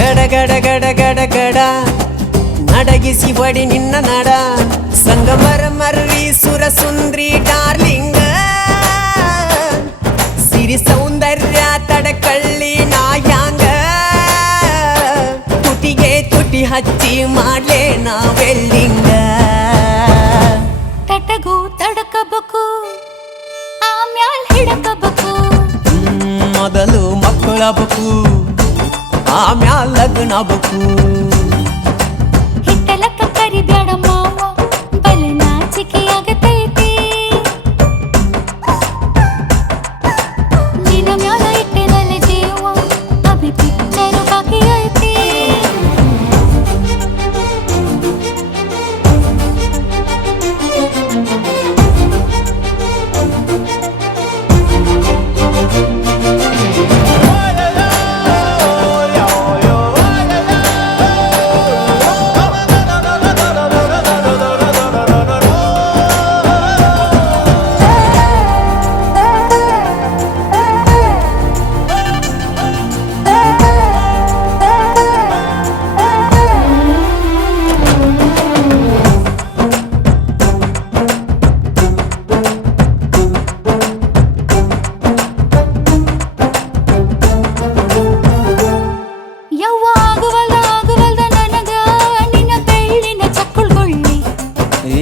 ಗಡ ಗಡ ಗಡ ಗಡ ಗಡ ನಡಗಿಸಿ ಬಡಿ ನಿನ್ನ ನಡ ಸಂಗಮರ ಮರ್ರಿ ಸುರ ಸುಂದ್ರಿ ಡಾರ್ಲಿಂಗ ಸಿರಿ ಸೌಂದರ್ಯ ತಡಕಳ್ಳಿ ನಾಯಾಂಗ ತುಟಿಗೆ ತುಟಿ ಹಚ್ಚಿ ಮಾಡ್ಲೇ ನಾ ವೆಲ್ಲಿಂಗ ತಟಗೂ ತಡಕಬೇಕು ಆಮ್ಯಾಲ್ ಹಿಡಕಬೇಕು ಮೊದಲು ಮಕ್ಕಳಬೇಕು ಆಮ್ಯಾಲ್ ಲಗ್ನಬೇಕು ಹಿಟ್ಟಲಕ್ಕ ಕರಿಬ್ಯಾಡ ಮಾವ ಬಲ ನಾಚಿಕೆ ಆಗತೈತಿ ನಿನ್ನ ಮ್ಯಾಲ ಇಟ್ಟೆನಲ್ಲ ಜೀವ ಅಭಿ ಪಿಕ್ಚರು ಬಾಕಿ ಐತಿ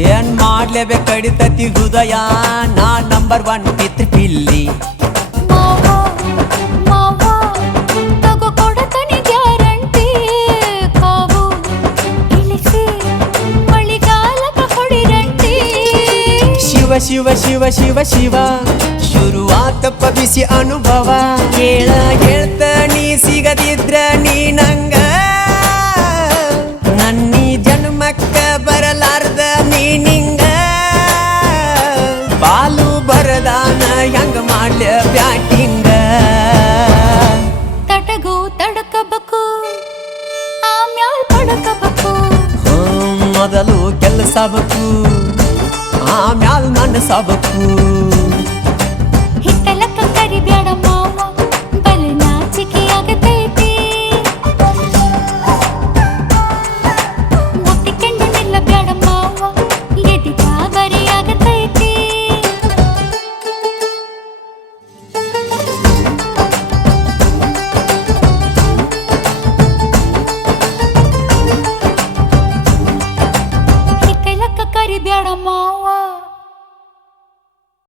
ಏನ್ ಮಾಡ್ಲೇಬೇ ಕಡಿತತಿ ಹೃದಯ ನಾ ನಂಬರ್ 1 ಪಿತೃ ಪಿಲ್ಲಿ ತಗೋ ಕೊಡತನಿ ಗ್ಯಾರಂಟಿ ಕಾವು ಇಳಿಸಿ ಮಳಿಗಾಲದ ಹೊಡಿರಂಟಿ ಶಿವ ಶಿವ ಶಿವ ಶಿವ ಶಿವ ಶುರುವಾತಪ್ಪ ಬಿಸಿ ಅನುಭವ ಕೇಳ ಹೇಳ್ತ ನೀ ಸಿಗದಿದ್ರ ನೀ ನಂಗ ನನ್ನೀ ಜನ್ಮಕ್ಕ ಬರಲಾರ್ದ ನೀನಿಂಗ ಬಾಲು ಬರದಾನ ಹೆಂಗ ಮಾಡ್ಲ ಬ್ಯಾಟಿಂಗ ತಟಗೂ ತಡಕಬೇಕು ಆಮ್ಯಾಲ್ ಪಡಕಬೇಕು ಮೊದಲು ಕೆಲಸಬೇಕು ಆಮ್ಯಾಲ್ ಮನಸಬೇಕು